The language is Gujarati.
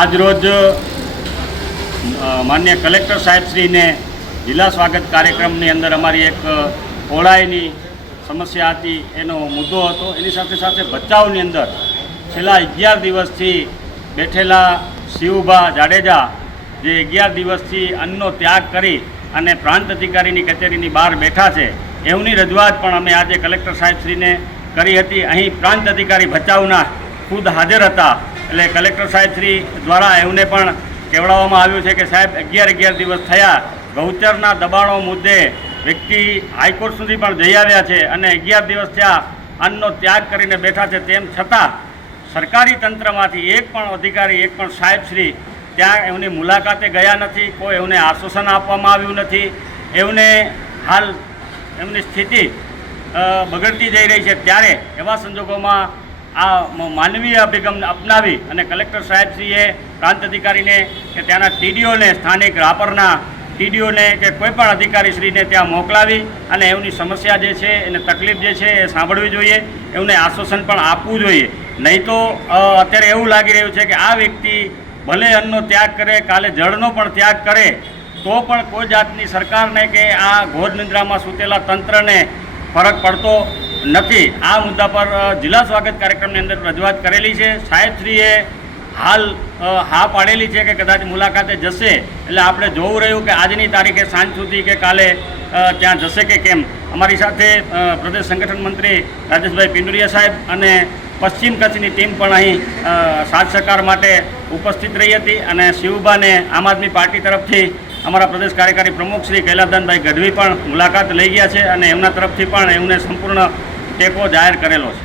આજરોજ માન્ય કલેક્ટર સાહેબશ્રીને જિલ્લા સ્વાગત કાર્યક્રમની અંદર અમારી એક પહોળાઈની સમસ્યા હતી, એનો મુદ્દો હતો। એની સાથે સાથે ભચાઉની અંદર છેલ્લા 11 દિવસથી બેઠેલા શિવભા જાડેજા જે 11 દિવસથી અન્નનો ત્યાગ કરી અને પ્રાંત અધિકારીની કચેરીની બહાર બેઠા છે, એમની રજૂઆત પણ અમે આજે કલેક્ટર સાહેબશ્રીને કરી હતી। અહીં પ્રાંત અધિકારી ભચાઉના ખુદ હાજર હતા, એટલે કલેક્ટર સાહેબશ્રી દ્વારા એમને પણ કહેવડાવવામાં આવ્યું છે કે સાહેબ 11 દિવસ થયા, ગૌચરના દબાણો મુદ્દે વ્યક્તિ હાઈકોર્ટ સુધી પણ જઈ આવ્યા છે અને 11 દિવસ થયા અન્નનો ત્યાગ કરીને બેઠા છે, તેમ છતાં સરકારી તંત્રમાંથી એક પણ અધિકારી, એક પણ સાહેબશ્રી ત્યાં એમની મુલાકાતે ગયા નથી, કોઈ એમને આશ્વાસન આપવામાં આવ્યું નથી। એમને હાલ એમની સ્થિતિ બગડતી જઈ રહી છે, ત્યારે એવા સંજોગોમાં આ માનવીય અભિગમ અપનાવી અને કલેક્ટર સાહેબશ્રીએ પ્રાંત અધિકારીને કે ત્યાંના ટીડીઓને, સ્થાનિક રાપરના ટીડીઓને કે કોઈપણ અધિકારીશ્રીને ત્યાં મોકલાવી અને એમની સમસ્યા જે છે, એને તકલીફ જે છે એ સાંભળવી જોઈએ, એમને આશ્વાસન પણ આપવું જોઈએ। નહીં તો અત્યારે એવું લાગી રહ્યું છે કે આ વ્યક્તિ ભલે અન્નનો ત્યાગ કરે, કાલે જળનો પણ ત્યાગ કરે, તો પણ કોઈ જાતની સરકારને કે આ ઘોર નિંદ્રામાં સૂતેલા તંત્રને ફરક પડતો નથી। આ મુદ્દા પર જિલ્લા સ્વાગત કાર્યક્રમની અંદર રજૂઆત કરેલી છે। સાહેબશ્રીએ હાલ હા પાડેલી છે કે કદાચ મુલાકાતે જશે, એટલે આપણે જોવું રહ્યું કે આજની તારીખે સાંજ સુધી કે કાલે ત્યાં જશે કે કેમ। અમારી સાથે પ્રદેશ સંગઠન મંત્રી રાજેશભાઈ પિંડુરિયા સાહેબ અને પશ્ચિમ કચ્છની ટીમ પણ અહીં સાથ સહકાર માટે ઉપસ્થિત રહી હતી અને શિવભાને આમ આદમી પાર્ટી તરફથી અમારા પ્રદેશ કાર્યકારી પ્રમુખ શ્રી કૈલાસદાનભાઈ ગઢવી પણ મુલાકાત લઈ ગયા છે અને એમના તરફથી પણ એમને સંપૂર્ણ ટેકો જાહેર કરેલો છે।